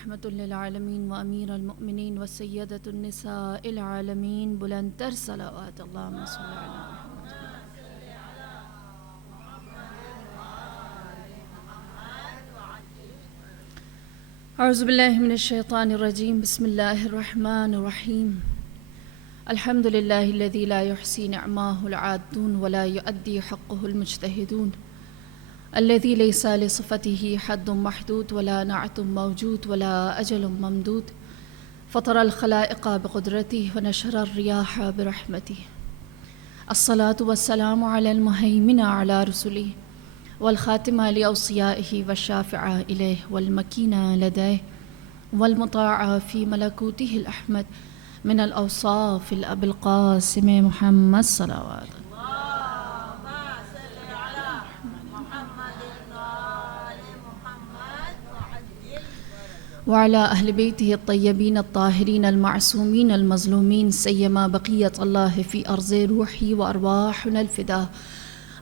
رحمۃ للعالمین و امیر المؤمنین و سیدۃ النساء العالمین بلند تر صلوات اللہم صلی علی محمد۔ اعوذ باللہ من الشیطان الرجیم، بسم اللہ الرحمن الرحیم۔ الحمد للہ الذی لا یحصی نعماہ العادون ولا یؤدی حقہ المجتہدون، الذي ليس لصفته حد محدود ولا نعت موجود ولا أجل ممدود، فطر الخلائق بقدرته ونشر الرياح برحمته، الصلاة والسلام على المهيمن على رسله والخاتم لأوصيائه والشافع إليه والمكين لديه والمطاع في ملكوته الأحمد من الأوصاف الأبي القاسم محمد صلوات وعلى أهل بيته الطيبين الطاهرين المعصومين المظلومين سيما بقية الله في أرض روحي وأرواحنا الفداء.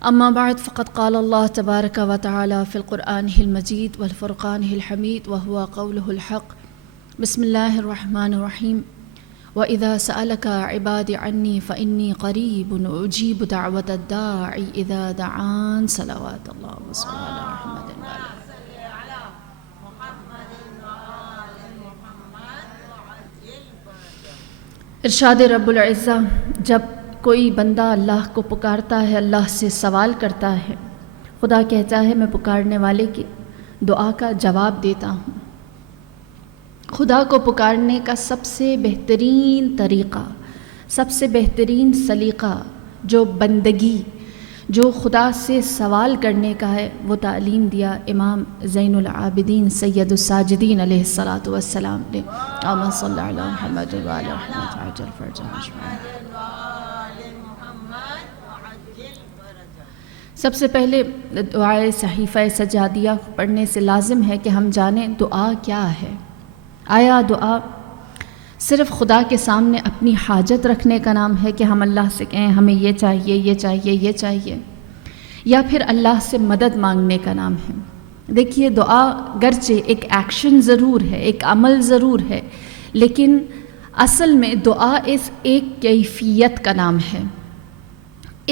أما بعد، فقد قال الله تبارك وتعالى في القرآن المجيد والفرقان الحميد وهو قوله الحق. بسم الله الرحمن الرحيم. وإذا سألك عبادي عني فإني قريب أجيب دعوة الداعي إذا دعان صلوات الله وسلم على محمد وآله. ارشاد رب العزہ، جب کوئی بندہ اللہ کو پکارتا ہے، اللہ سے سوال کرتا ہے، خدا کہتا ہے میں پکارنے والے کی دعا کا جواب دیتا ہوں۔ خدا کو پکارنے کا سب سے بہترین طریقہ، سب سے بہترین سلیقہ، جو بندگی، جو خدا سے سوال کرنے کا ہے، وہ تعلیم دیا امام زین العابدین سید الساجدین علیہ الصلاۃ والسلام نے۔ اللہم صلی علی محمد و علی محمد عجل فرجہ اجمعین۔ سب سے پہلے دعائے صحیفہ سجادیہ پڑھنے سے لازم ہے کہ ہم جانیں دعا کیا ہے۔ آیا دعا صرف خدا کے سامنے اپنی حاجت رکھنے کا نام ہے کہ ہم اللہ سے کہیں ہمیں یہ چاہیے، یہ چاہیے، یہ چاہیے، یا پھر اللہ سے مدد مانگنے کا نام ہے؟ دیکھیے، دعا گرچہ ایک ایکشن ضرور ہے، ایک عمل ضرور ہے، لیکن اصل میں دعا ایک کیفیت کا نام ہے،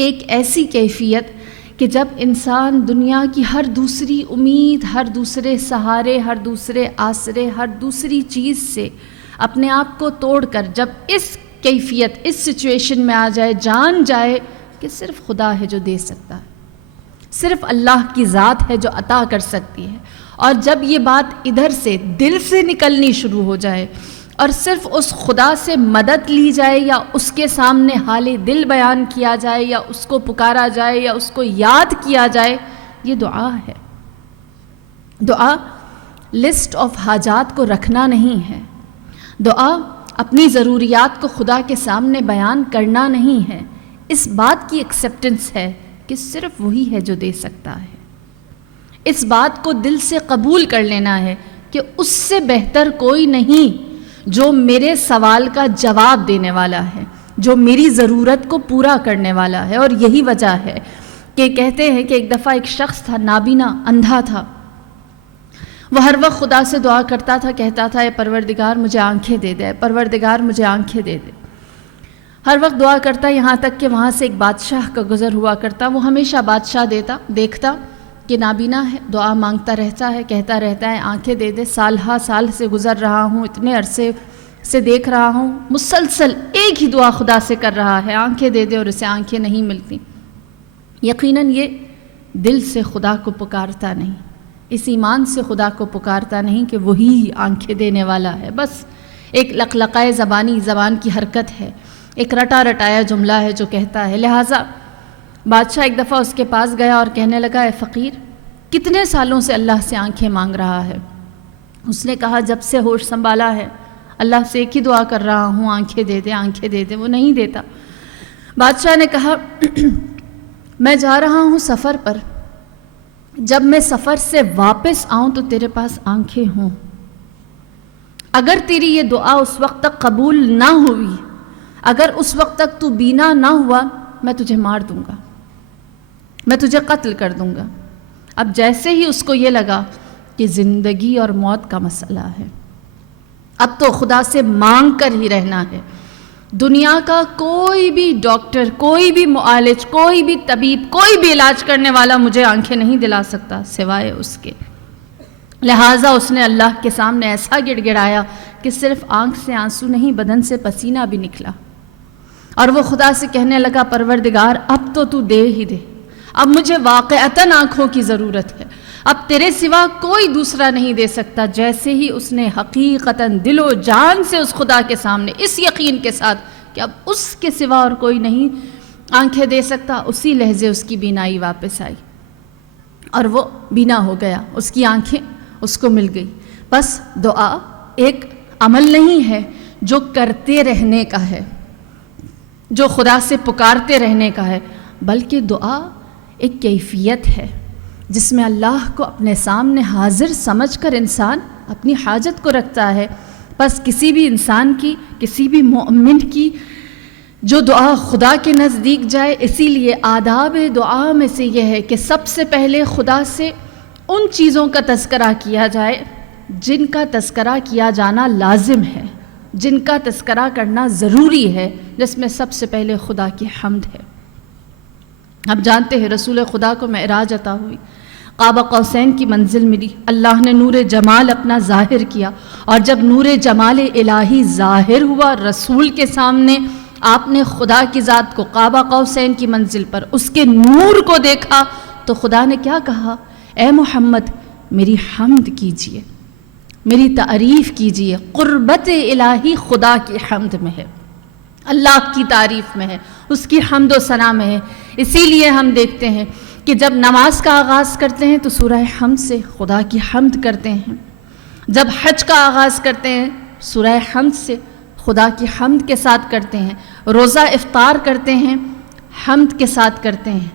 ایک ایسی کیفیت کہ جب انسان دنیا کی ہر دوسری امید، ہر دوسرے سہارے، ہر دوسرے آسرے، ہر دوسری چیز سے اپنے آپ کو توڑ کر جب اس کیفیت، اس سچویشن میں آ جائے، جان جائے کہ صرف خدا ہے جو دے سکتا ہے، صرف اللہ کی ذات ہے جو عطا کر سکتی ہے، اور جب یہ بات ادھر سے دل سے نکلنی شروع ہو جائے اور صرف اس خدا سے مدد لی جائے، یا اس کے سامنے حال دل بیان کیا جائے، یا اس کو پکارا جائے، یا اس کو یاد کیا جائے، یہ دعا ہے۔ دعا لسٹ آف حاجات کو رکھنا نہیں ہے، دعا اپنی ضروریات کو خدا کے سامنے بیان کرنا نہیں ہے، اس بات کی ایکسیپٹنس ہے کہ صرف وہی ہے جو دے سکتا ہے، اس بات کو دل سے قبول کر لینا ہے کہ اس سے بہتر کوئی نہیں جو میرے سوال کا جواب دینے والا ہے، جو میری ضرورت کو پورا کرنے والا ہے۔ اور یہی وجہ ہے کہ کہتے ہیں کہ ایک دفعہ ایک شخص تھا، نابینا، اندھا تھا، وہ ہر وقت خدا سے دعا کرتا تھا، کہتا تھا اے پروردگار مجھے آنکھیں دے دے، پروردگار مجھے آنکھیں دے دے۔ ہر وقت دعا کرتا، یہاں تک کہ وہاں سے ایک بادشاہ کا گزر ہوا کرتا، وہ ہمیشہ بادشاہ دیکھتا کہ نابینا ہے، دعا مانگتا رہتا ہے، کہتا رہتا ہے آنکھیں دے دے، سال ہا سال سے گزر رہا ہوں، اتنے عرصے سے دیکھ رہا ہوں، مسلسل ایک ہی دعا خدا سے کر رہا ہے، آنکھیں دے دے، اور اسے آنکھیں نہیں ملتی۔ یقیناً یہ دل سے خدا کو پکارتا نہیں، اس ایمان سے خدا کو پکارتا نہیں کہ وہی آنکھیں دینے والا ہے، بس ایک لقلقائے زبانی، زبان کی حرکت ہے، ایک رٹا رٹایا جملہ ہے جو کہتا ہے۔ لہٰذا بادشاہ ایک دفعہ اس کے پاس گیا اور کہنے لگا اے فقیر، کتنے سالوں سے اللہ سے آنکھیں مانگ رہا ہے؟ اس نے کہا جب سے ہوش سنبھالا ہے اللہ سے ایک ہی دعا کر رہا ہوں، آنکھیں دے دے، آنکھیں دے دے، وہ نہیں دیتا۔ بادشاہ نے کہا میں جا رہا ہوں سفر پر، جب میں سفر سے واپس آؤں تو تیرے پاس آنکھیں ہوں، اگر تیری یہ دعا اس وقت تک قبول نہ ہوئی، اگر اس وقت تک تو بینا نہ ہوا، میں تجھے مار دوں گا، میں تجھے قتل کر دوں گا۔ اب جیسے ہی اس کو یہ لگا کہ زندگی اور موت کا مسئلہ ہے، اب تو خدا سے مانگ کر ہی رہنا ہے۔ دنیا کا کوئی بھی ڈاکٹر، کوئی بھی معالج، کوئی بھی طبیب، کوئی بھی علاج کرنے والا مجھے آنکھیں نہیں دلا سکتا سوائے اس کے۔ لہٰذا اس نے اللہ کے سامنے ایسا گڑ گڑایا کہ صرف آنکھ سے آنسو نہیں، بدن سے پسینہ بھی نکلا، اور وہ خدا سے کہنے لگا پروردگار اب تو دے ہی دے، اب مجھے واقعتاً آنکھوں کی ضرورت ہے، اب تیرے سوا کوئی دوسرا نہیں دے سکتا۔ جیسے ہی اس نے حقیقتاً دل و جان سے اس خدا کے سامنے اس یقین کے ساتھ کہ اب اس کے سوا اور کوئی نہیں آنکھیں دے سکتا، اسی لحظے اس کی بینائی واپس آئی اور وہ بینا ہو گیا، اس کی آنکھیں اس کو مل گئی۔ بس دعا ایک عمل نہیں ہے جو کرتے رہنے کا ہے، جو خدا سے پکارتے رہنے کا ہے، بلکہ دعا ایک کیفیت ہے جس میں اللہ کو اپنے سامنے حاضر سمجھ کر انسان اپنی حاجت کو رکھتا ہے۔ بس کسی بھی انسان کی، کسی بھی مومن کی جو دعا خدا کے نزدیک جائے، اسی لیے آداب دعا میں سے یہ ہے کہ سب سے پہلے خدا سے ان چیزوں کا تذکرہ کیا جائے جن کا تذکرہ کیا جانا لازم ہے، جن کا تذکرہ کرنا ضروری ہے، جس میں سب سے پہلے خدا کی حمد ہے۔ اب جانتے ہیں رسول خدا کو معراج عطا ہوئی، قاب قوسین کی منزل ملی، اللہ نے نور جمال اپنا ظاہر کیا، اور جب نور جمال الہی ظاہر ہوا رسول کے سامنے، آپ نے خدا کی ذات کو قاب قوسین کی منزل پر اس کے نور کو دیکھا تو خدا نے کیا کہا؟ اے محمد میری حمد کیجئے، میری تعریف کیجئے۔ قربت الہی خدا کی حمد میں ہے، اللہ کی تعریف میں ہے، اس کی حمد و ثنا میں ہے۔ اسی لیے ہم دیکھتے ہیں کہ جب نماز کا آغاز کرتے ہیں تو سورہ حمد سے خدا کی حمد کرتے ہیں، جب حج کا آغاز کرتے ہیں سورہ حمد سے خدا کی حمد کے ساتھ کرتے ہیں، روزہ افطار کرتے ہیں حمد کے ساتھ کرتے ہیں۔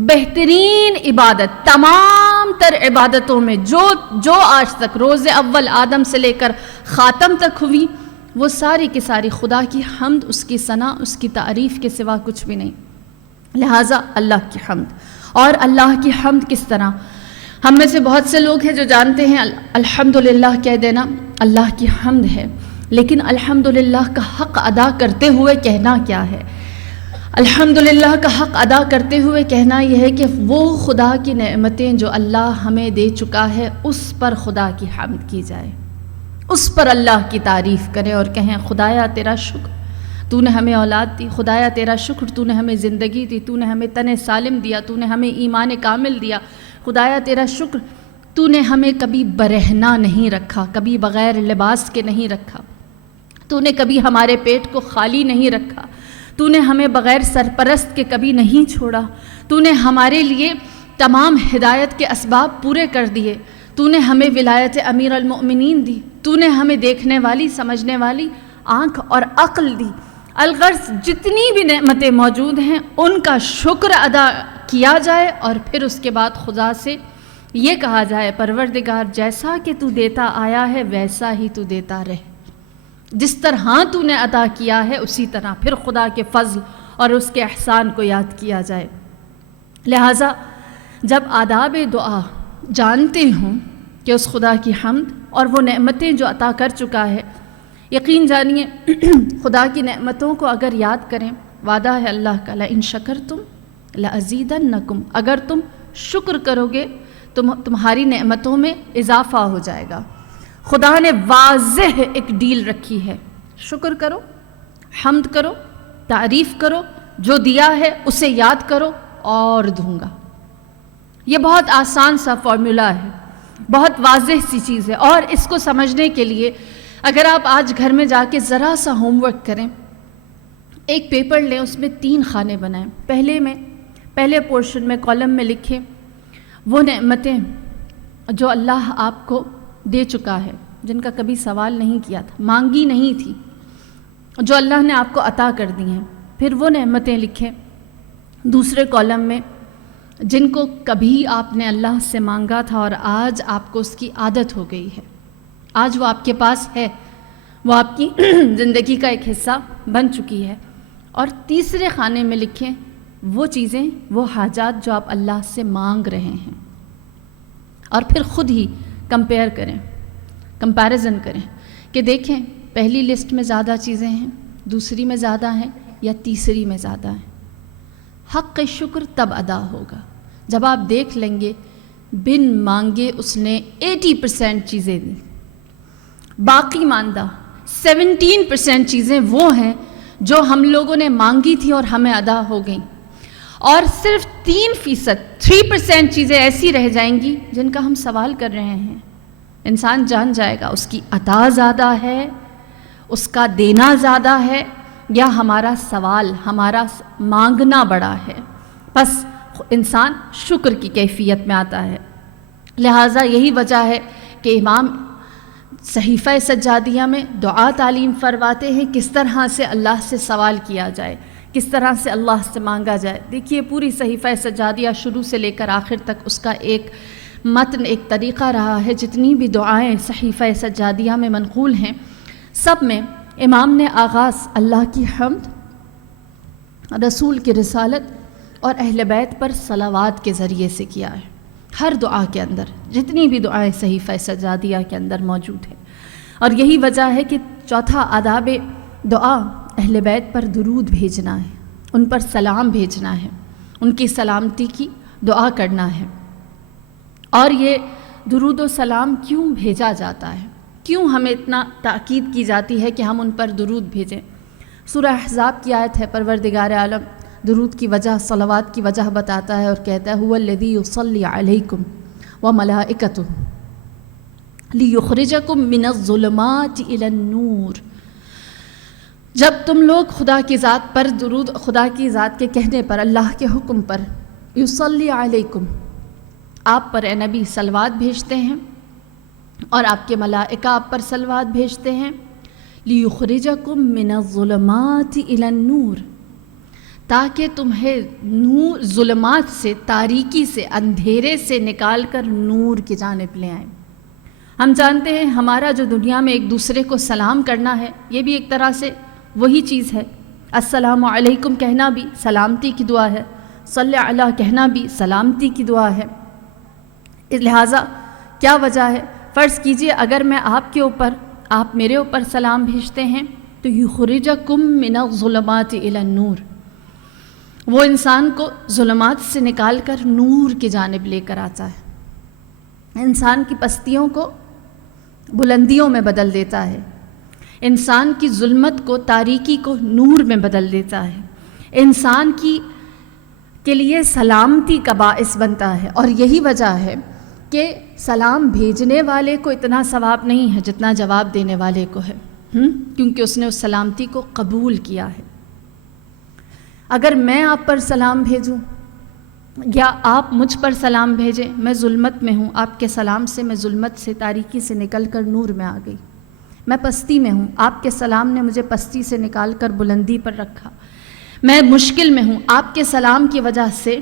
بہترین عبادت تمام تر عبادتوں میں جو آج تک روز اول آدم سے لے کر خاتم تک ہوئی، وہ ساری کی ساری خدا کی حمد، اس کی ثنا، اس کی تعریف کے سوا کچھ بھی نہیں۔ لہٰذا اللہ کی حمد، اور اللہ کی حمد کس طرح؟ ہم میں سے بہت سے لوگ ہیں جو جانتے ہیں الحمدللہ کہہ دینا اللہ کی حمد ہے، لیکن الحمدللہ کا حق ادا کرتے ہوئے کہنا کیا ہے؟ الحمدللہ کا حق ادا کرتے ہوئے کہنا یہ ہے کہ وہ خدا کی نعمتیں جو اللہ ہمیں دے چکا ہے اس پر خدا کی حمد کی جائے، اس پر اللہ کی تعریف کریں اور کہیں خدایا تیرا شکر، تو نے ہمیں اولاد دی، خدایا تیرا شکر تو نے ہمیں زندگی دی، تو نے ہمیں تن سالم دیا، تو نے ہمیں ایمان کامل دیا، خدایا تیرا شکر تو نے ہمیں کبھی برہنہ نہیں رکھا، کبھی بغیر لباس کے نہیں رکھا، تو نے کبھی ہمارے پیٹ کو خالی نہیں رکھا، تو نے ہمیں بغیر سرپرست کے کبھی نہیں چھوڑا، تو نے ہمارے لیے تمام ہدایت کے اسباب پورے کر دیے، تو نے ہمیں ولایت امیر المؤمنین دی، تو نے ہمیں دیکھنے والی سمجھنے والی آنکھ اور عقل دی۔ الغرض جتنی بھی نعمتیں موجود ہیں ان کا شکر ادا کیا جائے، اور پھر اس کے بعد خدا سے یہ کہا جائے پروردگار جیسا کہ تو دیتا آیا ہے ویسا ہی تو دیتا رہے، جس طرح تو نے عطا کیا ہے اسی طرح پھر خدا کے فضل اور اس کے احسان کو یاد کیا جائے۔ لہٰذا جب آداب دعا جانتے ہوں کہ اس خدا کی حمد اور وہ نعمتیں جو عطا کر چکا ہے، یقین جانیے خدا کی نعمتوں کو اگر یاد کریں، وعدہ ہے اللہ کا لَإِن شَكَرْتُمْ لَأَزِيدَنَّكُمْ، اگر تم شکر کرو گے تو تمہاری نعمتوں میں اضافہ ہو جائے گا۔ خدا نے واضح ایک ڈیل رکھی ہے، شکر کرو، حمد کرو، تعریف کرو، جو دیا ہے اسے یاد کرو اور دوں گا۔ یہ بہت آسان سا فارمولا ہے، بہت واضح سی چیز ہے، اور اس کو سمجھنے کے لیے اگر آپ آج گھر میں جا کے ذرا سا ہوم ورک کریں، ایک پیپر لیں، اس میں 3 خانے بنائیں، پہلے پورشن میں کالم میں لکھیں وہ نعمتیں جو اللہ آپ کو دے چکا ہے، جن کا کبھی سوال نہیں کیا تھا، مانگی نہیں تھی، جو اللہ نے آپ کو عطا کر دی ہیں۔ پھر وہ نعمتیں لکھیں دوسرے کالم میں جن کو کبھی آپ نے اللہ سے مانگا تھا اور آج آپ کو اس کی عادت ہو گئی ہے، آج وہ آپ کے پاس ہے، وہ آپ کی زندگی کا ایک حصہ بن چکی ہے۔ اور تیسرے خانے میں لکھیں وہ چیزیں، وہ حاجات جو آپ اللہ سے مانگ رہے ہیں، اور پھر خود ہی کمپیئر کریں، کمپیریزن کریں کہ دیکھیں پہلی لسٹ میں زیادہ چیزیں ہیں، دوسری میں زیادہ ہیں یا تیسری میں زیادہ ہیں. حق شکر تب ادا ہوگا جب آپ دیکھ لیں گے بن مانگے اس نے 80% چیزیں دی، باقی ماندہ 17% چیزیں وہ ہیں جو ہم لوگوں نے مانگی تھی اور ہمیں ادا ہو گئیں، اور صرف 3% چیزیں ایسی رہ جائیں گی جن کا ہم سوال کر رہے ہیں. انسان جان جائے گا اس کی عطا زیادہ ہے، اس کا دینا زیادہ ہے، یا ہمارا سوال، ہمارا مانگنا بڑا ہے. بس انسان شکر کی کیفیت میں آتا ہے. لہٰذا یہی وجہ ہے کہ امام صحیفہ سجادیہ میں دعا تعلیم فرماتے ہیں کس طرح سے اللہ سے سوال کیا جائے، کس طرح سے اللہ سے مانگا جائے. دیکھیے پوری صحیفہ سجادیہ شروع سے لے کر آخر تک اس کا ایک متن، ایک طریقہ رہا ہے. جتنی بھی دعائیں صحیفہ سجادیہ میں منقول ہیں سب میں امام نے آغاز اللہ کی حمد، رسول کی رسالت اور اہل بیت پر صلوات کے ذریعے سے کیا ہے. ہر دعا کے اندر جتنی بھی دعائیں صحیفہ سجادیہ کے اندر موجود ہیں. اور یہی وجہ ہے کہ چوتھا آداب دعا اہل بیت پر درود بھیجنا ہے، ان پر سلام بھیجنا ہے، ان کی سلامتی کی دعا کرنا ہے. اور یہ درود و سلام کیوں بھیجا جاتا ہے، کیوں ہمیں اتنا تاکید کی جاتی ہے کہ ہم ان پر درود بھیجیں؟ سورہ احزاب کی آیت ہے، پروردگار عالم درود کی وجہ، صلوات کی وجہ بتاتا ہے اور کہتا ہے هو الذی یصلی علیکم وملائکتہ لیخرجکم من الظلمات الی النور. جب تم لوگ خدا کی ذات پر درود، خدا کی ذات کے کہنے پر، اللہ کے حکم پر، یصلی علیکم، آپ پر اے نبی صلوات بھیجتے ہیں اور آپ کے ملائکہ آپ پر صلوات بھیجتے ہیں. لیخرجکم من الظلمات الی النور، تاکہ تمہیں نور، ظلمات سے، تاریکی سے، اندھیرے سے نکال کر نور کی جانب لے آئیں. ہم جانتے ہیں ہمارا جو دنیا میں ایک دوسرے کو سلام کرنا ہے یہ بھی ایک طرح سے وہی چیز ہے. السلام علیکم کہنا بھی سلامتی کی دعا ہے، صلی اللہ کہنا بھی سلامتی کی دعا ہے. لہٰذا کیا وجہ ہے؟ فرض کیجئے اگر میں آپ کے اوپر، آپ میرے اوپر سلام بھیجتے ہیں تو یخرجکم من الظلمات الی النور، وہ انسان کو ظلمات سے نکال کر نور کی جانب لے کر آتا ہے، انسان کی پستیوں کو بلندیوں میں بدل دیتا ہے، انسان کی ظلمت کو، تاریکی کو نور میں بدل دیتا ہے، انسان کے لیے سلامتی کا باعث بنتا ہے. اور یہی وجہ ہے کہ سلام بھیجنے والے کو اتنا ثواب نہیں ہے جتنا جواب دینے والے کو ہے، کیونکہ اس نے اس سلامتی کو قبول کیا ہے. اگر میں آپ پر سلام بھیجوں یا آپ مجھ پر سلام بھیجیں، میں ظلمت میں ہوں، آپ کے سلام سے میں ظلمت سے، تاریکی سے نکل کر نور میں آ گئی. میں پستی میں ہوں، آپ کے سلام نے مجھے پستی سے نکال کر بلندی پر رکھا. میں مشکل میں ہوں، آپ کے سلام کی وجہ سے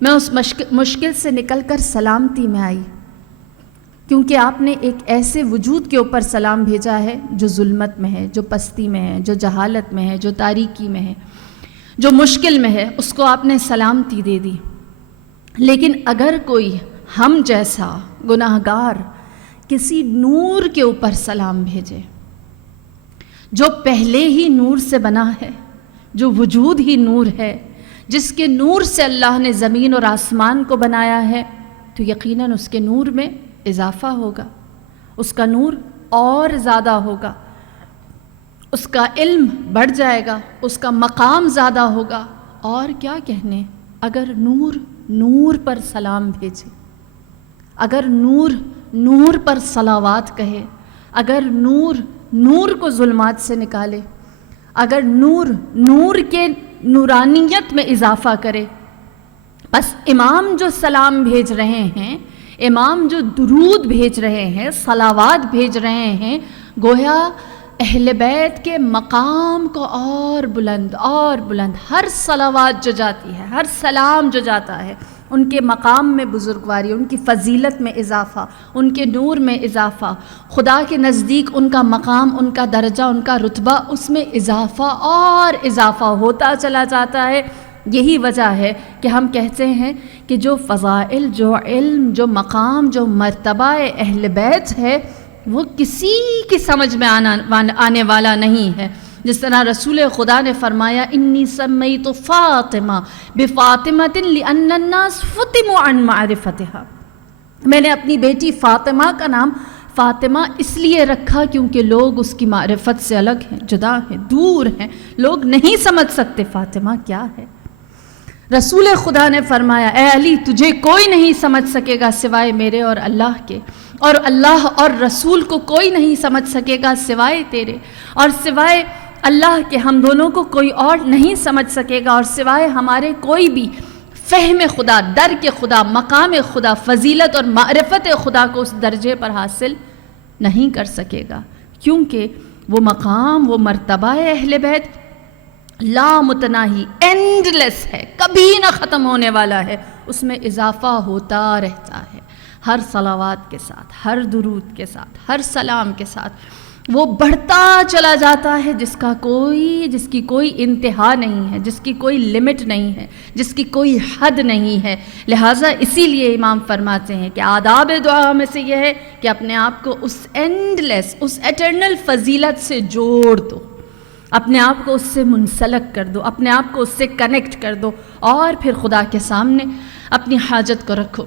میں اس مشکل سے نکل کر سلامتی میں آئی، کیونکہ آپ نے ایک ایسے وجود کے اوپر سلام بھیجا ہے جو ظلمت میں ہے، جو پستی میں ہے، جو جہالت میں ہے، جو تاریکی میں ہے، جو مشکل میں ہے، اس کو آپ نے سلامتی دے دی. لیکن اگر کوئی ہم جیسا گناہگار کسی نور کے اوپر سلام بھیجے، جو پہلے ہی نور سے بنا ہے، جو وجود ہی نور ہے، جس کے نور سے اللہ نے زمین اور آسمان کو بنایا ہے، تو یقیناً اس کے نور میں اضافہ ہوگا، اس کا نور اور زیادہ ہوگا، اس کا علم بڑھ جائے گا، اس کا مقام زیادہ ہوگا. اور کیا کہنے اگر نور پر سلام بھیجے، اگر نور پر صلوات کہے، اگر نور کو ظلمات سے نکالے، اگر نور کے نورانیت میں اضافہ کرے. بس امام جو سلام بھیج رہے ہیں، امام جو درود بھیج رہے ہیں، صلوات بھیج رہے ہیں، گویا اہل بیت کے مقام کو اور بلند، ہر صلوات جو جاتی ہے، ہر سلام جو جاتا ہے، ان کے مقام میں بزرگواری، ان کی فضیلت میں اضافہ، ان کے نور میں اضافہ، خدا کے نزدیک ان کا مقام، ان کا درجہ، ان کا رتبہ، اس میں اضافہ اور اضافہ ہوتا چلا جاتا ہے. یہی وجہ ہے کہ ہم کہتے ہیں کہ جو فضائل، جو علم، جو مقام، جو مرتبہ اہل بیت ہے، وہ کسی کی سمجھ میں آنے والا نہیں ہے۔ جس طرح رسول خدا نے فرمایا انی سمیت فاطمہ بفاطمۃ لأن الناس فتموا عن معرفتها، میں نے اپنی بیٹی فاطمہ کا نام فاطمہ اس لیے رکھا کیونکہ لوگ اس کی معرفت سے الگ ہیں، جدا ہیں، دور ہیں، لوگ نہیں سمجھ سکتے فاطمہ کیا ہے۔ رسول خدا نے فرمایا اے علی تجھے کوئی نہیں سمجھ سکے گا سوائے میرے اور اللہ کے، اور اللہ اور رسول کو کوئی نہیں سمجھ سکے گا سوائے تیرے، اور سوائے اللہ کے ہم دونوں کو کوئی اور نہیں سمجھ سکے گا، اور سوائے ہمارے کوئی بھی فہم خدا، درک خدا، مقام خدا، فضیلت اور معرفت خدا کو اس درجے پر حاصل نہیں کر سکے گا، کیونکہ وہ مقام، وہ مرتبہ اہل بیت لا متناہی، اینڈ لیس ہے، کبھی نہ ختم ہونے والا ہے، اس میں اضافہ ہوتا رہتا ہے، ہر صلوات کے ساتھ، ہر درود کے ساتھ، ہر سلام کے ساتھ وہ بڑھتا چلا جاتا ہے، جس کی کوئی انتہا نہیں ہے، جس کی کوئی لمٹ نہیں ہے، جس کی کوئی حد نہیں ہے۔ لہٰذا اسی لیے امام فرماتے ہیں کہ آداب دعا میں سے یہ ہے کہ اپنے آپ کو us and less, us eternal فضیلت سے جوڑ دو، اپنے آپ کو اس سے منسلک کر دو، اپنے آپ کو اس سے کنیکٹ کر دو، اور پھر خدا کے سامنے اپنی حاجت کو رکھو۔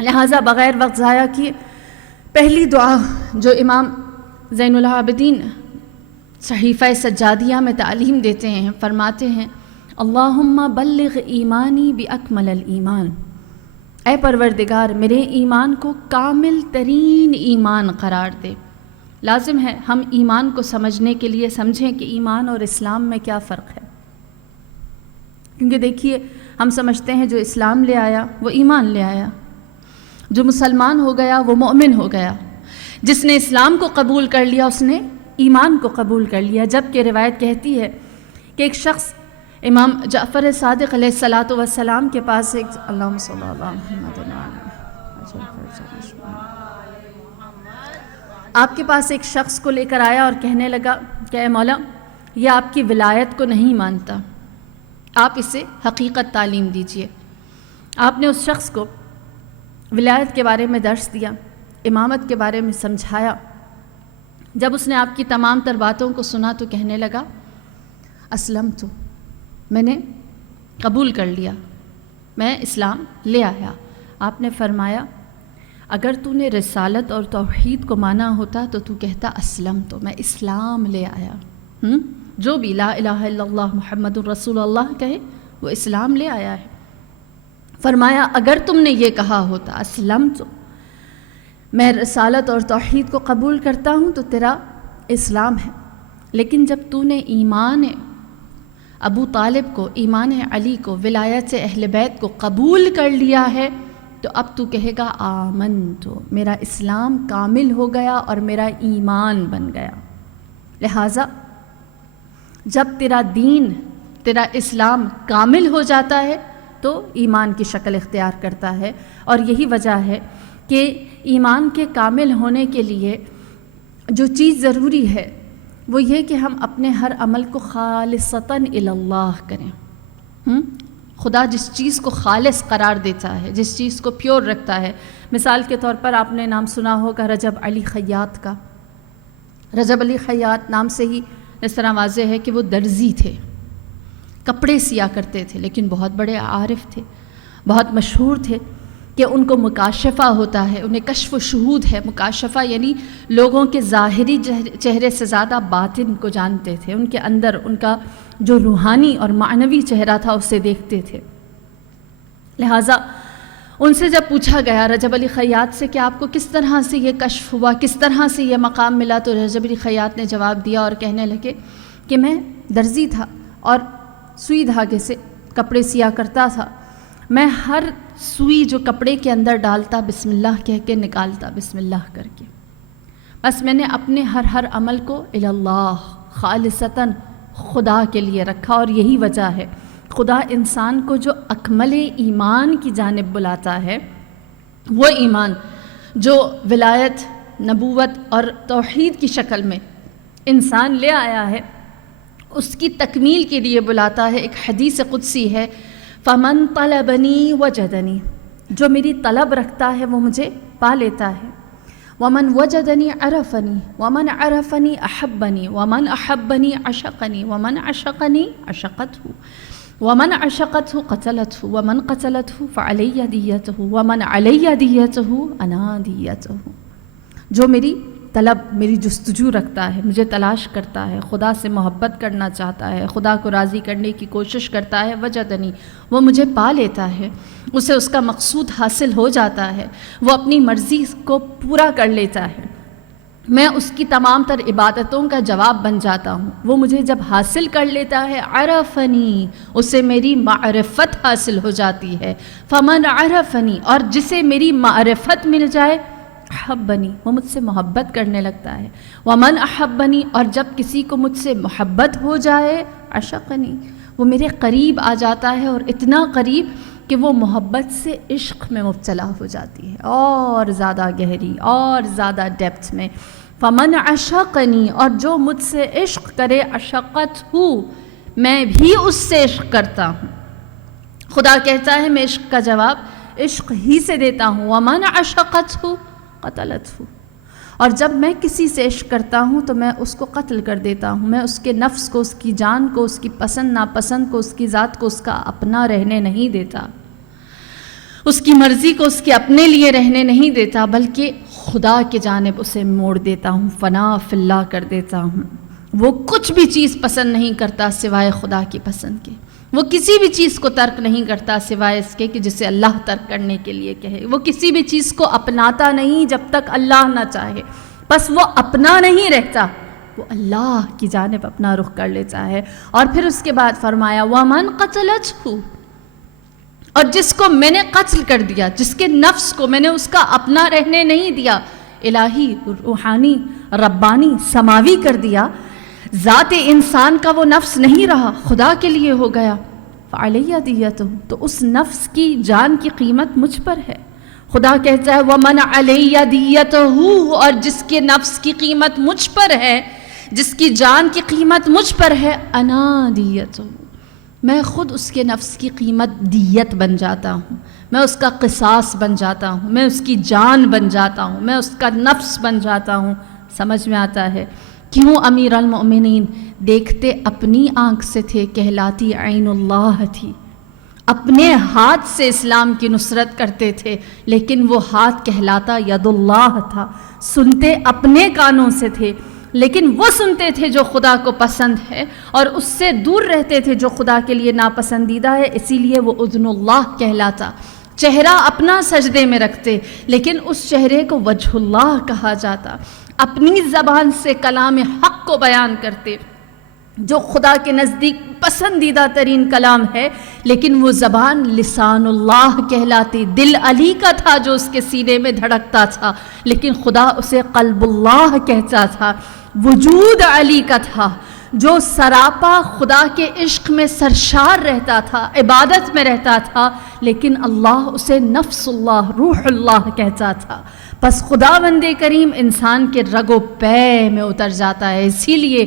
لہٰذا بغیر وقت ضائع کیے پہلی دعا جو امام زین العابدین صحیفہ سجادیہ میں تعلیم دیتے ہیں، فرماتے ہیں اللہم بلغ ایمانی باکمل الایمان، اے پروردگار میرے ایمان کو کامل ترین ایمان قرار دے۔ لازم ہے ہم ایمان کو سمجھنے کے لیے سمجھیں کہ ایمان اور اسلام میں کیا فرق ہے، کیونکہ دیکھیے ہم سمجھتے ہیں جو اسلام لے آیا وہ ایمان لے آیا، جو مسلمان ہو گیا وہ مومن ہو گیا، جس نے اسلام کو قبول کر لیا اس نے ایمان کو قبول کر لیا، جبکہ روایت کہتی ہے کہ ایک شخص امام جعفر صادق علیہ الصلاۃ والسلام کے پاس ایک اللہم صلی اللہ محمد آپ کے پاس ایک شخص کو لے کر آیا اور کہنے لگا کہ اے مولا یہ آپ کی ولایت کو نہیں مانتا، آپ اسے حقیقت تعلیم دیجئے۔ آپ نے اس شخص کو ولایت کے بارے میں درس دیا، امامت کے بارے میں سمجھایا۔ جب اس نے آپ کی تمام تر باتوں کو سنا تو کہنے لگا اسلمت، میں نے قبول کر لیا، میں اسلام لے آیا۔ آپ نے فرمایا اگر تو نے رسالت اور توحید کو مانا ہوتا تو تو کہتا اسلمت، میں اسلام لے آیا۔ جو بھی لا الہ الا اللہ محمد الرسول اللہ کہے وہ اسلام لے آیا ہے۔ فرمایا اگر تم نے یہ کہا ہوتا اسلمت، میں رسالت اور توحید کو قبول کرتا ہوں، تو تیرا اسلام ہے، لیکن جب تو نے ایمان ابو طالب کو، ایمان علی کو، ولایت اہل بیت کو قبول کر لیا ہے تو اب تو کہے گا آمنت، میرا اسلام کامل ہو گیا اور میرا ایمان بن گیا۔ لہٰذا جب تیرا دین، تیرا اسلام کامل ہو جاتا ہے تو ایمان کی شکل اختیار کرتا ہے، اور یہی وجہ ہے کہ ایمان کے کامل ہونے کے لیے جو چیز ضروری ہے وہ یہ کہ ہم اپنے ہر عمل کو خالصتاً الی اللہ کریں۔ خدا جس چیز کو خالص قرار دیتا ہے، جس چیز کو پیور رکھتا ہے، مثال کے طور پر آپ نے نام سنا ہوگا رجب علی خیاط کا۔ رجب علی خیاط نام سے ہی اس طرح واضح ہے کہ وہ درزی تھے، کپڑے سیا کرتے تھے، لیکن بہت بڑے عارف تھے، بہت مشہور تھے کہ ان کو مکاشفہ ہوتا ہے، انہیں کشف و شہود ہے۔ مکاشفہ یعنی لوگوں کے ظاہری چہرے سے زیادہ باطن کو جانتے تھے، ان کے اندر ان کا جو روحانی اور معنوی چہرہ تھا اسے دیکھتے تھے۔ لہٰذا ان سے جب پوچھا گیا رجب علی خیاط سے کہ آپ کو کس طرح سے یہ کشف ہوا، کس طرح سے یہ مقام ملا، تو رجب علی خیاط نے جواب دیا اور کہنے لگے کہ میں درزی تھا اور سوئی دھاگے سے کپڑے سیا کرتا تھا، میں ہر سوئی جو کپڑے کے اندر ڈالتا بسم اللہ کہہ کے نکالتا بسم اللہ کر کے، بس میں نے اپنے ہر عمل کو الی اللہ خالصتاً خدا کے لیے رکھا، اور یہی وجہ ہے خدا انسان کو جو اکمل ایمان کی جانب بلاتا ہے، وہ ایمان جو ولایت، نبوت اور توحید کی شکل میں انسان لے آیا ہے، اس کی تکمیل کے لیے بلاتا ہے۔ ایک حدیث قدسی ہے فمن طلبنی وجدنی، جو میری طلب رکھتا ہے وہ مجھے پا لیتا ہے، ومن وجدنی عرفنی ومن عرفنی احبنی ومن احبنی عشقنی ومن عشقنی عشقته ومن عشقته قتلته ومن قتلته فعلی دیته ومن علی دیته انا دیته. جو میری طلب، میری جستجو رکھتا ہے، مجھے تلاش کرتا ہے، خدا سے محبت کرنا چاہتا ہے، خدا کو راضی کرنے کی کوشش کرتا ہے، وجدنی، وہ مجھے پا لیتا ہے، اسے اس کا مقصود حاصل ہو جاتا ہے، وہ اپنی مرضی کو پورا کر لیتا ہے، میں اس کی تمام تر عبادتوں کا جواب بن جاتا ہوں. وہ مجھے جب حاصل کر لیتا ہے، عرفنی، اسے میری معرفت حاصل ہو جاتی ہے. فمن عرفنی، اور جسے میری معرفت مل جائے، احبنی، وہ مجھ سے محبت کرنے لگتا ہے. ومن احبنی، اور جب کسی کو مجھ سے محبت ہو جائے، عشقنی، وہ میرے قریب آ جاتا ہے، اور اتنا قریب کہ وہ محبت سے عشق میں مبتلا ہو جاتی ہے، اور زیادہ گہری اور زیادہ ڈیپتھ میں. فمن عشقنی، اور جو مجھ سے عشق کرے، عشقت ہوں، میں بھی اس سے عشق کرتا ہوں. خدا کہتا ہے میں عشق کا جواب عشق ہی سے دیتا ہوں. ومن عشقت ہوں قتلت ہوں، اور جب میں کسی سے عشق کرتا ہوں تو میں اس کو قتل کر دیتا ہوں. میں اس کے نفس کو، اس کی جان کو، اس کی پسند ناپسند کو، اس کی ذات کو اس کا اپنا رہنے نہیں دیتا، اس کی مرضی کو اس کے اپنے لیے رہنے نہیں دیتا، بلکہ خدا کے جانب اسے موڑ دیتا ہوں، فنا فی اللہ کر دیتا ہوں. وہ کچھ بھی چیز پسند نہیں کرتا سوائے خدا کی پسند کے. وہ کسی بھی چیز کو ترک نہیں کرتا سوائے اس کے کہ جسے اللہ ترک کرنے کے لیے کہے. وہ کسی بھی چیز کو اپناتا نہیں جب تک اللہ نہ چاہے. بس وہ اپنا نہیں رہتا، وہ اللہ کی جانب اپنا رخ کر لیتا ہے. اور پھر اس کے بعد فرمایا وَمَنْ قَتَلَتْهُ، اور جس کو میں نے قتل کر دیا، جس کے نفس کو میں نے اس کا اپنا رہنے نہیں دیا، الہی، روحانی، ربانی، سماوی کر دیا، ذات انسان کا وہ نفس نہیں رہا، خدا کے لیے ہو گیا، فعلیہ دیتہ، تو اس نفس کی جان کی قیمت مجھ پر ہے. خدا کہتا ہے وَمَنْ عَلَيَّ دِيَّتُهُ، اور جس کے نفس کی قیمت مجھ پر ہے، جس کی جان کی قیمت مجھ پر ہے، انا دیتہ، میں خود اس کے نفس کی قیمت دیت بن جاتا ہوں، میں اس کا قصاص بن جاتا ہوں، میں اس کی جان بن جاتا ہوں، میں اس کا نفس بن جاتا ہوں. سمجھ میں آتا ہے کیوں امیر المؤمنین دیکھتے اپنی آنکھ سے تھے، کہلاتی عین اللہ تھی، اپنے ہاتھ سے اسلام کی نصرت کرتے تھے، لیکن وہ ہاتھ کہلاتا ید اللہ تھا. سنتے اپنے کانوں سے تھے، لیکن وہ سنتے تھے جو خدا کو پسند ہے، اور اس سے دور رہتے تھے جو خدا کے لیے ناپسندیدہ ہے، اسی لیے وہ اذن اللہ کہلاتا. چہرہ اپنا سجدے میں رکھتے، لیکن اس چہرے کو وجہ اللہ کہا جاتا. اپنی زبان سے کلام حق کو بیان کرتے، جو خدا کے نزدیک پسندیدہ ترین کلام ہے، لیکن وہ زبان لسان اللہ کہلاتی. دل علی کا تھا جو اس کے سینے میں دھڑکتا تھا، لیکن خدا اسے قلب اللہ کہتا تھا. وجود علی کا تھا جو سراپا خدا کے عشق میں سرشار رہتا تھا، عبادت میں رہتا تھا، لیکن اللہ اسے نفس اللہ، روح اللہ کہتا تھا. بس خداوند کریم انسان کے رگ و پے میں اتر جاتا ہے. اسی لیے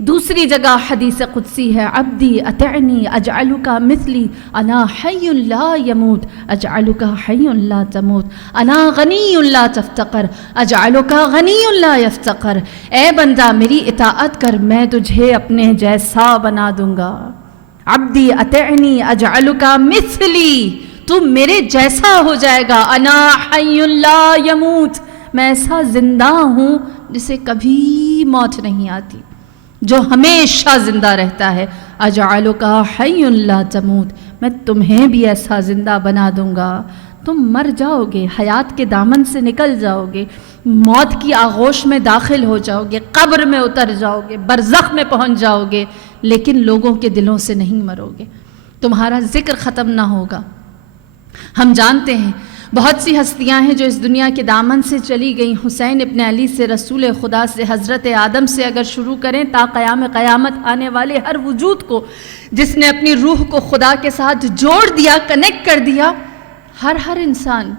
دوسری جگہ حدیث قدسی ہے، عبدی اطعنی اجعلک مثلی انا حی لا یموت اجعلک حی لا تموت انا غنی لا تفتقر اجعلک غنی لا یفتقر. اے بندہ میری اطاعت کر، میں تجھے اپنے جیسا بنا دوں گا. عبدی اطعنی اجعلک مثلی، تو میرے جیسا ہو جائے گا. انا حی لا یموت، میں ایسا زندہ ہوں جسے کبھی موت نہیں آتی، جو ہمیشہ زندہ رہتا ہے. اجعلک حی لا تموت، میں تمہیں بھی ایسا زندہ بنا دوں گا. تم مر جاؤ گے، حیات کے دامن سے نکل جاؤ گے، موت کی آغوش میں داخل ہو جاؤ گے، قبر میں اتر جاؤ گے، برزخ میں پہنچ جاؤ گے، لیکن لوگوں کے دلوں سے نہیں مرو گے. تمہارا ذکر ختم نہ ہوگا. ہم جانتے ہیں بہت سی ہستیاں ہیں جو اس دنیا کے دامن سے چلی گئیں. حسین ابن علی سے، رسول خدا سے، حضرت آدم سے اگر شروع کریں تا قیام قیامت آنے والے ہر وجود کو جس نے اپنی روح کو خدا کے ساتھ جوڑ دیا، کنیکٹ کر دیا، ہر انسان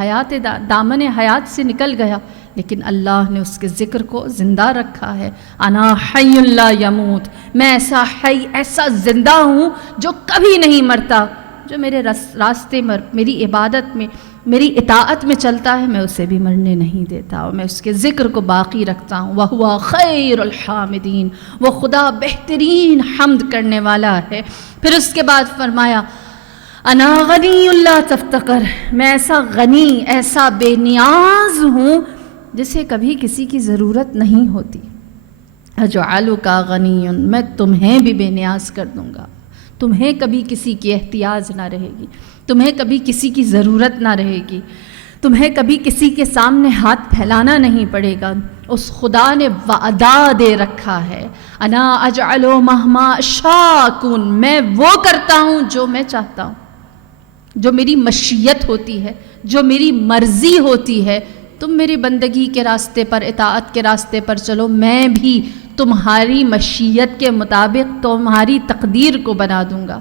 حیات دامن حیات سے نکل گیا، لیکن اللہ نے اس کے ذکر کو زندہ رکھا ہے. انا حی لا یموت، میں ایسا حی، ایسا زندہ ہوں جو کبھی نہیں مرتا. جو میرے راستے میں میری عبادت میں میری اطاعت میں چلتا ہے میں اسے بھی مرنے نہیں دیتا، اور میں اس کے ذکر کو باقی رکھتا ہوں۔ وَهُوَ خَيْرُ الْحَامِدِينَ، وہ خدا بہترین حمد کرنے والا ہے۔ پھر اس کے بعد فرمایا انا غنی لا تفتقر، میں ایسا غنی، ایسا بے نیاز ہوں جسے کبھی کسی کی ضرورت نہیں ہوتی۔ اجعلک غنی، میں تمہیں بھی بے نیاز کر دوں گا، تمہیں کبھی کسی کی احتیاج نہ رہے گی، تمہیں کبھی کسی کی ضرورت نہ رہے گی، تمہیں کبھی کسی کے سامنے ہاتھ پھیلانا نہیں پڑے گا۔ اس خدا نے وعدہ دے رکھا ہے، انا اجعل مہما شاکون، میں وہ کرتا ہوں جو میں چاہتا ہوں، جو میری مشیت ہوتی ہے، جو میری مرضی ہوتی ہے۔ تم میری بندگی کے راستے پر، اطاعت کے راستے پر چلو، میں بھی تمہاری مشیت کے مطابق تمہاری تقدیر کو بنا دوں گا،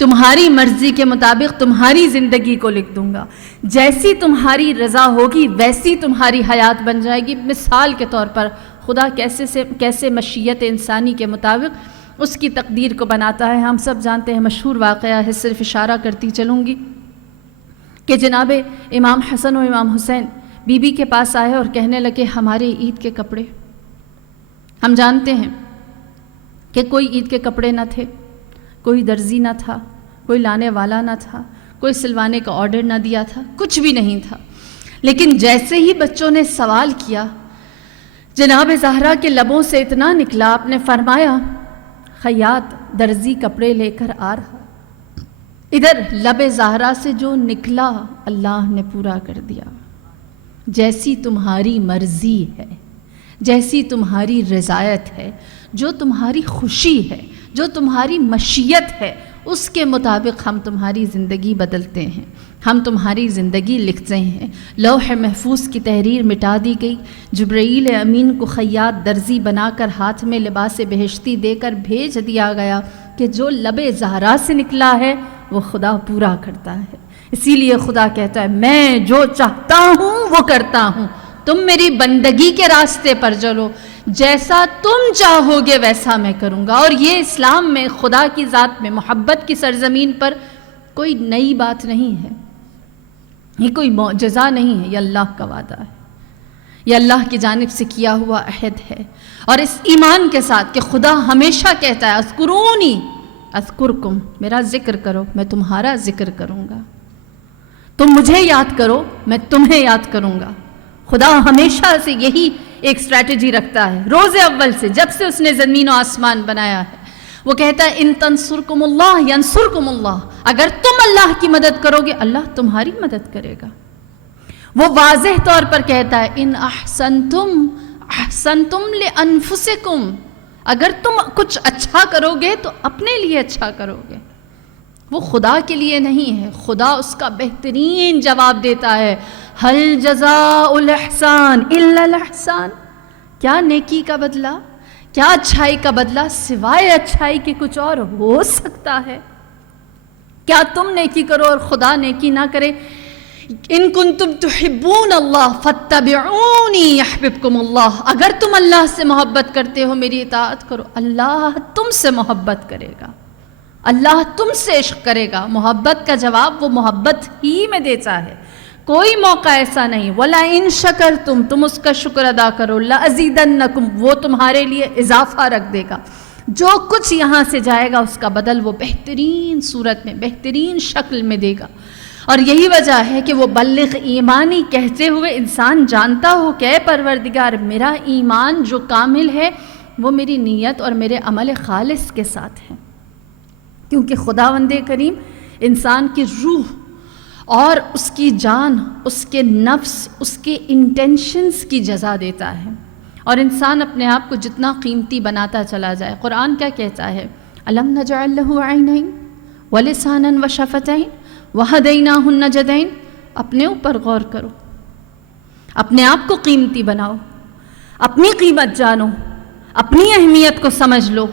تمہاری مرضی کے مطابق تمہاری زندگی کو لکھ دوں گا۔ جیسی تمہاری رضا ہوگی ویسی تمہاری حیات بن جائے گی۔ مثال کے طور پر خدا کیسے مشیت انسانی کے مطابق اس کی تقدیر کو بناتا ہے، ہم سب جانتے ہیں، مشہور واقعہ ہے، صرف اشارہ کرتی چلوں گی کہ جناب امام حسن و امام حسین بی بی کے پاس آئے اور کہنے لگے ہمارے عید کے کپڑے۔ ہم جانتے ہیں کہ کوئی عید کے کپڑے نہ تھے، کوئی درزی نہ تھا، کوئی لانے والا نہ تھا، کوئی سلوانے کا آرڈر نہ دیا تھا، کچھ بھی نہیں تھا۔ لیکن جیسے ہی بچوں نے سوال کیا، جناب زہرا کے لبوں سے اتنا نکلا، آپ نے فرمایا خیاط درزی کپڑے لے کر آ رہا۔ ادھر لب زہرا سے جو نکلا اللہ نے پورا کر دیا۔ جیسی تمہاری مرضی ہے، جیسی تمہاری رضایت ہے، جو تمہاری خوشی ہے، جو تمہاری مشیت ہے، اس کے مطابق ہم تمہاری زندگی بدلتے ہیں، ہم تمہاری زندگی لکھتے ہیں۔ لوح محفوظ کی تحریر مٹا دی گئی، جبرائیل امین کو خیاط درزی بنا کر ہاتھ میں لباس بہشتی دے کر بھیج دیا گیا کہ جو لب زہرا سے نکلا ہے وہ خدا پورا کرتا ہے۔ اسی لیے خدا کہتا ہے میں جو چاہتا ہوں وہ کرتا ہوں، تم میری بندگی کے راستے پر چلو، جیسا تم چاہو گے ویسا میں کروں گا۔ اور یہ اسلام میں خدا کی ذات میں محبت کی سرزمین پر کوئی نئی بات نہیں ہے، یہ کوئی معجزہ نہیں ہے، یہ اللہ کا وعدہ ہے، یہ اللہ کی جانب سے کیا ہوا عہد ہے۔ اور اس ایمان کے ساتھ کہ خدا ہمیشہ کہتا ہے اذکرونی اذکرکم، میرا ذکر کرو میں تمہارا ذکر کروں گا، تم مجھے یاد کرو میں تمہیں یاد کروں گا۔ خدا ہمیشہ سے یہی ایک اسٹریٹجی رکھتا ہے، روز اول سے، جب سے اس نے زمین و آسمان بنایا ہے۔ وہ کہتا ہے ان تنصرکم اللہ ینصرکم اللہ، اگر تم اللہ کی مدد کرو گے اللہ تمہاری مدد کرے گا۔ وہ واضح طور پر کہتا ہے ان احسنتم احسنتم لانفسکم، اگر تم کچھ اچھا کرو گے تو اپنے لیے اچھا کرو گے، وہ خدا کے لیے نہیں ہے۔ خدا اس کا بہترین جواب دیتا ہے ہل جزاء الاحسان الا الاحسان، کیا نیکی کا بدلہ، کیا اچھائی کا بدلہ سوائے اچھائی کے کچھ اور ہو سکتا ہے؟ کیا تم نیکی کرو اور خدا نیکی نہ کرے؟ ان کنتم تحبون اللہ فاتبعونی یحببکم اللہ، اگر تم اللہ سے محبت کرتے ہو میری اطاعت کرو، اللہ تم سے محبت کرے گا، اللہ تم سے عشق کرے گا۔ محبت کا جواب وہ محبت ہی میں دیتا ہے، کوئی موقع ایسا نہیں۔ وَلَئِن شَكَرْتُمْ، تم اس کا شکر ادا کرو، لَأَزِيدَنَّكُمْ، وہ تمہارے لیے اضافہ رکھ دے گا۔ جو کچھ یہاں سے جائے گا اس کا بدل وہ بہترین صورت میں، بہترین شکل میں دے گا۔ اور یہی وجہ ہے کہ وہ بلغ ایمانی کہتے ہوئے انسان جانتا ہو کہ اے پروردگار میرا ایمان جو کامل ہے وہ میری نیت اور میرے عمل خالص کے ساتھ ہے، کیونکہ خداوند کریم انسان کی روح اور اس کی جان، اس کے نفس، اس کے انٹینشنز کی جزا دیتا ہے۔ اور انسان اپنے آپ کو جتنا قیمتی بناتا چلا جائے، قرآن کیا کہتا ہے الم نجعل له عینین ولسانا وشفتین وہدیناہ النجدین، اپنے اوپر غور کرو، اپنے آپ کو قیمتی بناؤ، اپنی قیمت جانو، اپنی اہمیت کو سمجھ لو،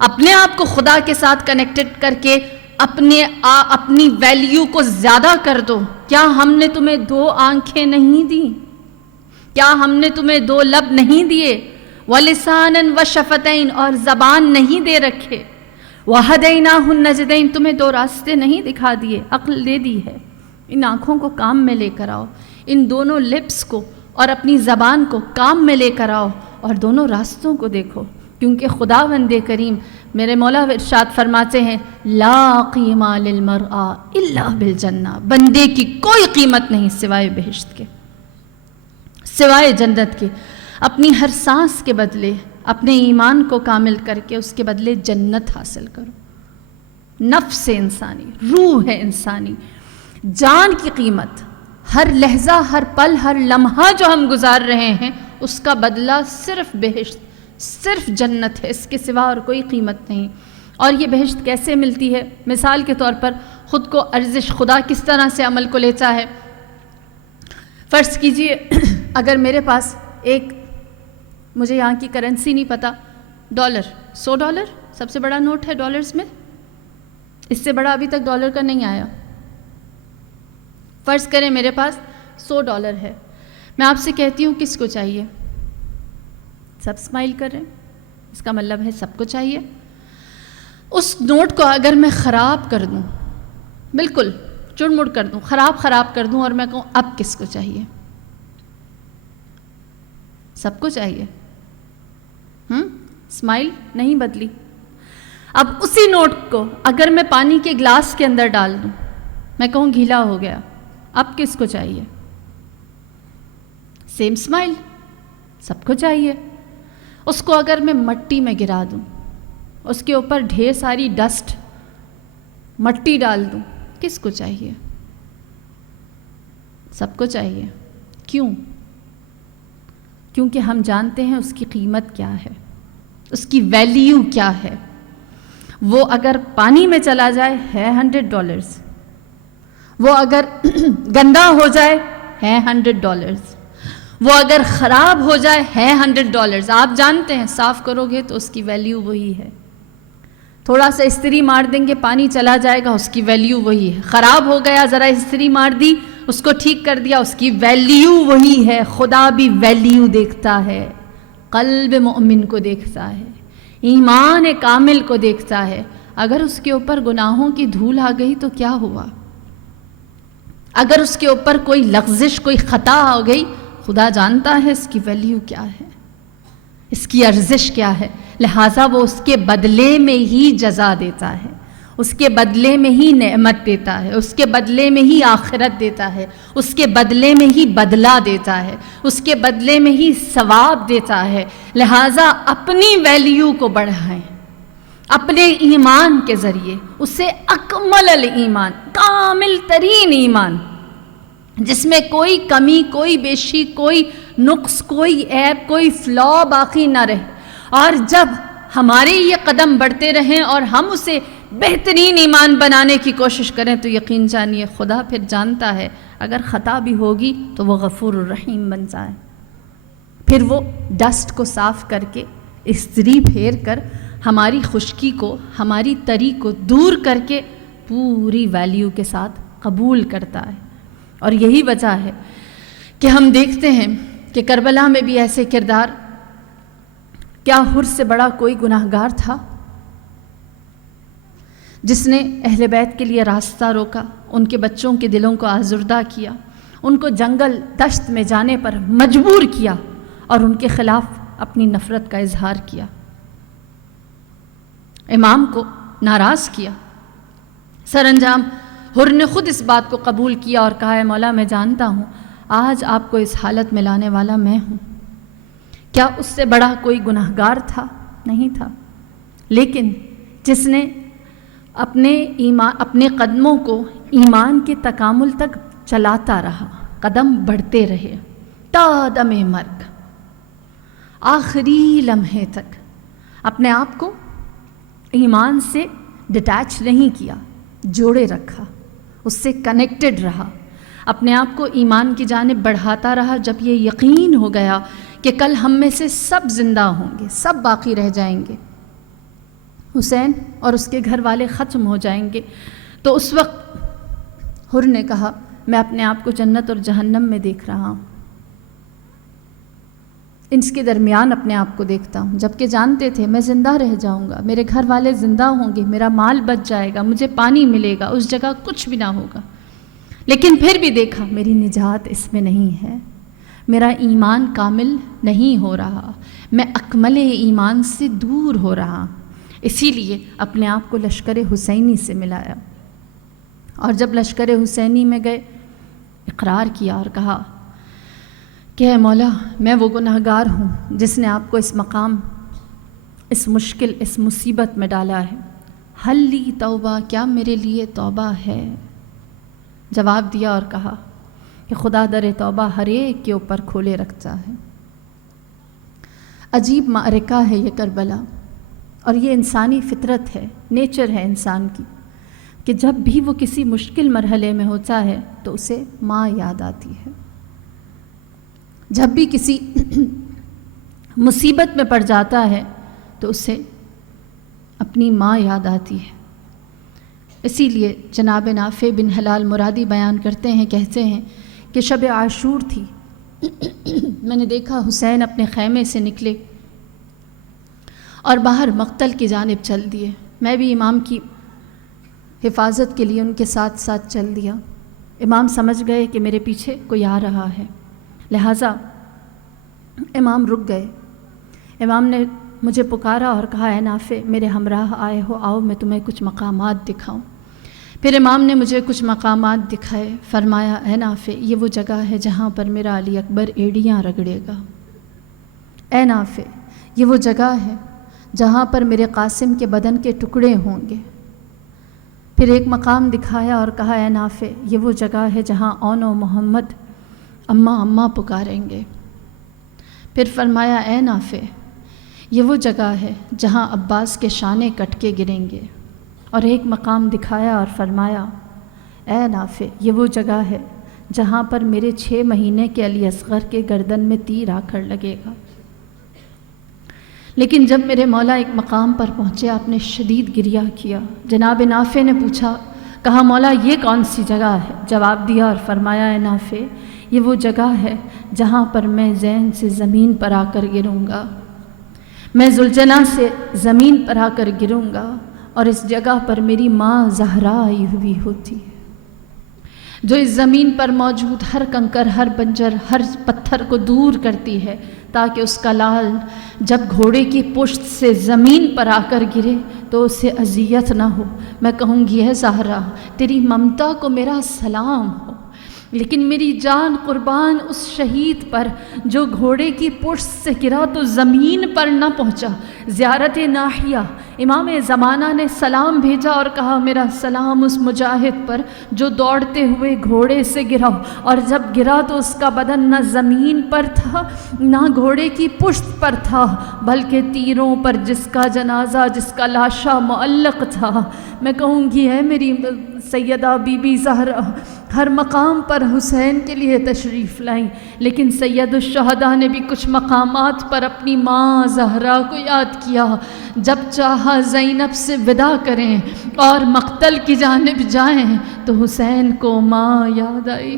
اپنے آپ کو خدا کے ساتھ کنیکٹڈ کر کے اپنی ویلیو کو زیادہ کر دو۔ کیا ہم نے تمہیں 2 آنکھیں نہیں دی؟ کیا ہم نے تمہیں 2 لب نہیں دیے؟ وَلِسَانًا وَشَفَتَيْن، اور زبان نہیں دے رکھے؟ وَهَدَيْنَاهُ النَّجْدَيْن، تمہیں دو راستے نہیں دکھا دیے، عقل دے دی ہے، ان آنکھوں کو کام میں لے کر آؤ، ان دونوں لپس کو اور اپنی زبان کو کام میں لے کر آؤ اور دونوں راستوں کو دیکھو، کیونکہ خداوند کریم میرے مولا ارشاد فرماتے ہیں لا قیمہ للمرء الا بالجنہ، بندے کی کوئی قیمت نہیں سوائے بہشت کے، سوائے جنت کے، اپنی ہر سانس کے بدلے اپنے ایمان کو کامل کر کے اس کے بدلے جنت حاصل کرو۔ نفس انسانی، روح ہے انسانی، جان کی قیمت، ہر لحظہ، ہر پل، ہر لمحہ جو ہم گزار رہے ہیں اس کا بدلہ صرف بہشت، صرف جنت ہے، اس کے سوا اور کوئی قیمت نہیں۔ اور یہ بہشت کیسے ملتی ہے؟ مثال کے طور پر خود کو ارزش خدا کس طرح سے عمل کو لیتا ہے۔ فرض کیجئے اگر میرے پاس ایک، مجھے یہاں کی کرنسی نہیں پتہ، ڈالر، $100 سب سے بڑا نوٹ ہے ڈالرز میں، اس سے بڑا ابھی تک ڈالر کا نہیں آیا۔ فرض کریں میرے پاس $100 ہے، میں آپ سے کہتی ہوں کس کو چاہیے؟ سب اسمائل کر رہے ہیں، اس کا مطلب ہے سب کو چاہیے۔ اس نوٹ کو اگر میں خراب کر دوں، بالکل چڑ مڑ کر دوں، خراب کر دوں اور میں کہوں اب کس کو چاہیے؟ سب کو چاہیے۔ اسمائل نہیں بدلی۔ اب اسی نوٹ کو اگر میں پانی کے گلاس کے اندر ڈال دوں، میں کہوں گیلا ہو گیا، اب کس کو چاہیے؟ سیم اسمائل، سب کو چاہیے۔ اس کو اگر میں مٹی میں گرا دوں، اس کے اوپر ڈھیر ساری ڈسٹ، مٹی ڈال دوں، کس کو چاہیے؟ سب کو چاہیے۔ کیوں؟ کیونکہ ہم جانتے ہیں اس کی قیمت کیا ہے، اس کی ویلیو کیا ہے۔ وہ اگر پانی میں چلا جائے ہے $100، وہ اگر گندا ہو جائے ہے $100، وہ اگر خراب ہو جائے ہے $100۔ آپ جانتے ہیں صاف کرو گے تو اس کی ویلیو وہی ہے، تھوڑا سا استری مار دیں گے پانی چلا جائے گا، اس کی ویلیو وہی ہے۔ خراب ہو گیا، ذرا استری مار دی، اس کو ٹھیک کر دیا، اس کی ویلیو وہی ہے۔ خدا بھی ویلیو دیکھتا ہے، قلب مومن کو دیکھتا ہے، ایمان کامل کو دیکھتا ہے۔ اگر اس کے اوپر گناہوں کی دھول آ گئی تو کیا ہوا؟ اگر اس کے اوپر کوئی لغزش، کوئی خطا آ گئی، خدا جانتا ہے اس کی ویلیو کیا ہے، اس کی ارزش کیا ہے، لہٰذا وہ اس کے بدلے میں ہی جزا دیتا ہے، اس کے بدلے میں ہی نعمت دیتا ہے، اس کے بدلے میں ہی آخرت دیتا ہے، اس کے بدلے میں ہی بدلہ دیتا ہے، اس کے بدلے میں ہی ثواب دیتا ہے۔ لہٰذا اپنی ویلیو کو بڑھائیں، اپنے ایمان کے ذریعے اسے اکمل الایمان، کامل ترین ایمان، جس میں کوئی کمی، کوئی بیشی، کوئی نقص، کوئی عیب، کوئی فلا باقی نہ رہے۔ اور جب ہمارے یہ قدم بڑھتے رہیں اور ہم اسے بہترین ایمان بنانے کی کوشش کریں تو یقین جانیے خدا پھر جانتا ہے اگر خطا بھی ہوگی تو وہ غفور الرحیم بن جائے، پھر وہ ڈسٹ کو صاف کر کے استری پھیر کر ہماری خشکی کو، ہماری تری کو دور کر کے پوری ویلیو کے ساتھ قبول کرتا ہے۔ اور یہی وجہ ہے کہ ہم دیکھتے ہیں کہ کربلا میں بھی ایسے کردار، کیا حر سے بڑا کوئی گناہگار تھا جس نے اہل بیت کے لیے راستہ روکا، ان کے بچوں کے دلوں کو آزردہ کیا، ان کو جنگل دشت میں جانے پر مجبور کیا اور ان کے خلاف اپنی نفرت کا اظہار کیا، امام کو ناراض کیا۔ سر انجام حر نے خود اس بات کو قبول کیا اور کہا ہے مولا میں جانتا ہوں آج آپ کو اس حالت میں لانے والا میں ہوں۔ کیا اس سے بڑا کوئی گناہگار تھا؟ نہیں تھا، لیکن جس نے اپنے قدموں کو ایمان کے تکامل تک چلاتا رہا، قدم بڑھتے رہے تا دم مرگ، آخری لمحے تک اپنے آپ کو ایمان سے ڈٹیچ نہیں کیا، جوڑے رکھا، اس سے کنیکٹڈ رہا، اپنے آپ کو ایمان کی جانب بڑھاتا رہا۔ جب یہ یقین ہو گیا کہ کل ہم میں سے سب زندہ ہوں گے، سب باقی رہ جائیں گے، حسین اور اس کے گھر والے ختم ہو جائیں گے، تو اس وقت حر نے کہا میں اپنے آپ کو جنت اور جہنم میں دیکھ رہا ہوں، اس کے درمیان اپنے آپ کو دیکھتا ہوں، جبکہ جانتے تھے میں زندہ رہ جاؤں گا، میرے گھر والے زندہ ہوں گے، میرا مال بچ جائے گا، مجھے پانی ملے گا، اس جگہ کچھ بھی نہ ہوگا، لیکن پھر بھی دیکھا میری نجات اس میں نہیں ہے، میرا ایمان کامل نہیں ہو رہا، میں اکمل ایمان سے دور ہو رہا، اسی لیے اپنے آپ کو لشکر حسینی سے ملایا، اور جب لشکر حسینی میں گئے اقرار کیا اور کہا کہ اے مولا میں وہ گناہگار ہوں جس نے آپ کو اس مقام، اس مشکل، اس مصیبت میں ڈالا ہے، حل لی توبہ، کیا میرے لیے توبہ ہے؟ جواب دیا اور کہا کہ خدا در توبہ ہر ایک کے اوپر کھولے رکھتا ہے۔ عجیب معرکہ ہے یہ کربلا، اور یہ انسانی فطرت ہے، نیچر ہے انسان کی، کہ جب بھی وہ کسی مشکل مرحلے میں ہوتا ہے تو اسے ماں یاد آتی ہے، جب بھی کسی مصیبت میں پڑ جاتا ہے تو اسے اپنی ماں یاد آتی ہے۔ اسی لیے جناب نافع بن حلال مرادی بیان کرتے ہیں، کہتے ہیں کہ شب عاشور تھی، میں نے دیکھا حسین اپنے خیمے سے نکلے اور باہر مقتل کی جانب چل دیے، میں بھی امام کی حفاظت کے لیے ان کے ساتھ ساتھ چل دیا۔ امام سمجھ گئے کہ میرے پیچھے کوئی آ رہا ہے، لہٰذا امام رک گئے۔ امام نے مجھے پکارا اور کہا اے نافع میرے ہمراہ آئے ہو، آؤ میں تمہیں کچھ مقامات دکھاؤں۔ پھر امام نے مجھے کچھ مقامات دکھائے، فرمایا اے نافع یہ وہ جگہ ہے جہاں پر میرا علی اکبر ایڑیاں رگڑے گا، اے نافع یہ وہ جگہ ہے جہاں پر میرے قاسم کے بدن کے ٹکڑے ہوں گے۔ پھر ایک مقام دکھایا اور کہا اے نافع یہ وہ جگہ ہے جہاں اون و محمد اماں اماں پکاریں گے۔ پھر فرمایا اے نافع یہ وہ جگہ ہے جہاں عباس کے شانے کٹ کے گریں گے، اور ایک مقام دکھایا اور فرمایا اے نافع یہ وہ جگہ ہے جہاں پر میرے 6 مہینے کے علی اصغر کے گردن میں تیر آ کر لگے گا۔ لیکن جب میرے مولا ایک مقام پر پہنچے آپ نے شدید گریہ کیا۔ جناب نافع نے پوچھا، کہا مولا یہ کون سی جگہ ہے؟ جواب دیا اور فرمایا اے نافع یہ وہ جگہ ہے جہاں پر میں زین سے زمین پر آ کر گروں گا، میں ذوالجناح سے زمین پر آ کر گروں گا، اور اس جگہ پر میری ماں زہرا آئی ہوئی ہوتی ہے جو اس زمین پر موجود ہر کنکر، ہر بنجر، ہر پتھر کو دور کرتی ہے تاکہ اس کا لال جب گھوڑے کی پشت سے زمین پر آ کر گرے تو اسے اذیت نہ ہو۔ میں کہوں گی اے زہرا تیری ممتا کو میرا سلام ہو، لیکن میری جان قربان اس شہید پر جو گھوڑے کی پشت سے گرا تو زمین پر نہ پہنچا۔ زیارت ناحیہ امام زمانہ نے سلام بھیجا اور کہا میرا سلام اس مجاہد پر جو دوڑتے ہوئے گھوڑے سے گرا، اور جب گرا تو اس کا بدن نہ زمین پر تھا نہ گھوڑے کی پشت پر تھا بلکہ تیروں پر، جس کا جنازہ، جس کا لاشا معلق تھا۔ میں کہوں گی اے میری سیدہ بی بی زہرا ہر مقام پر حسین کے لیے تشریف لائیں، لیکن سید الشہداء نے بھی کچھ مقامات پر اپنی ماں زہرا کو یاد کیا۔ جب چاہا زینب سے وداع کریں اور مقتل کی جانب جائیں تو حسین کو ماں یاد آئی۔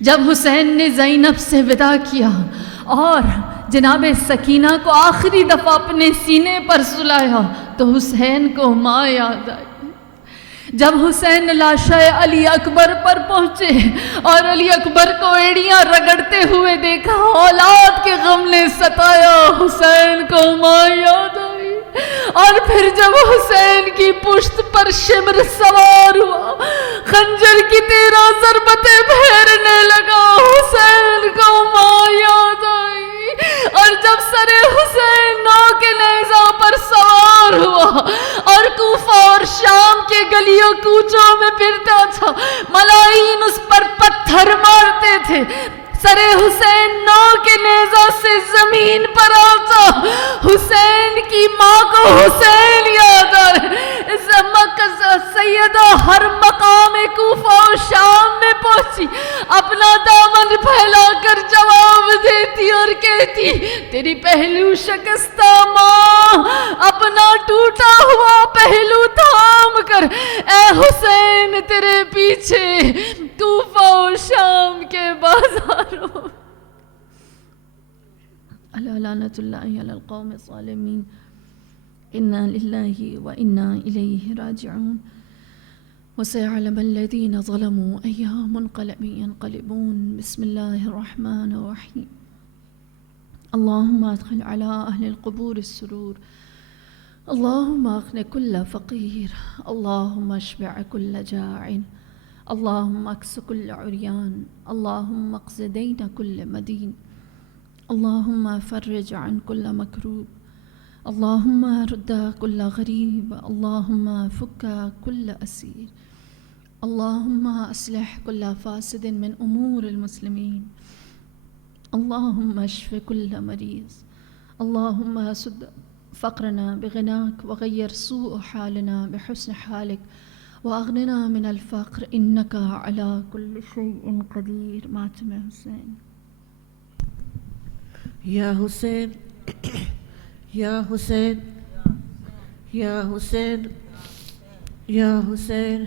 جب حسین نے زینب سے وداع کیا اور جناب سکینہ کو آخری دفعہ اپنے سینے پر سلایا تو حسین کو ماں یاد آئی۔ جب حسین لاشا علی اکبر پر پہنچے اور علی اکبر کو ایڑیاں رگڑتے ہوئے دیکھا، اولاد کے غم نے ستایا، حسین کو ماں یاد آئی۔ اور پھر جب حسین کی پشت پر شمر سوار ہوا، خنجر کی 13 ضربتیں پھیرنے لگا، حسین کو ماں یاد آئی۔ اور جب سر حسین نو کے نیزہ پر سوار ہوا اور کوفہ اور شام کے گلیوں کوچوں میں پھرتا تھا، ملاعین اس پر پتھر مارتے تھے، سر حسین نو کے نیزہ سے زمین پر آتا، حسین کی ماں کو حسین یاد آئے۔ سیدہ ہر مقام کوفہ و شام میں پہنچی، اپنا دامن پھیلا کر جواب دیتی اور کہتی تیری پہلو شکستہ ماں اپنا ٹوٹا ہوا پہلو تھام کر اے حسین تیرے پیچھے کوفہ و شام کے بازاروں ألا لعنة الله على القوم الظالمين إنا لله وإنا إليه راجعون وسيعلم الذين ظلموا أي منقلب ينقلبون. بسم الله الرحمن الرحيم. اللهم أدخل على أهل القبور السرور، اللهم أغن كل فقير، اللهم اشبع كل جاع، اللهم اكس كل عريان، اللهم اقض دين كل مدين، اللهم فرج عن كل مكروب، اللهم رد كل غريب، اللهم فك كل أسير، اللهم أصلح كل فاسد من أمور المسلمين، اللهم اشف كل مريض، اللهم سد فقرنا بغناك وغير سوء حالنا بحسن حالك وأغننا من الفقر إنك على كل شيء قدير. ماتم حسین. یا حسین یا حسین یا حسین یا حسین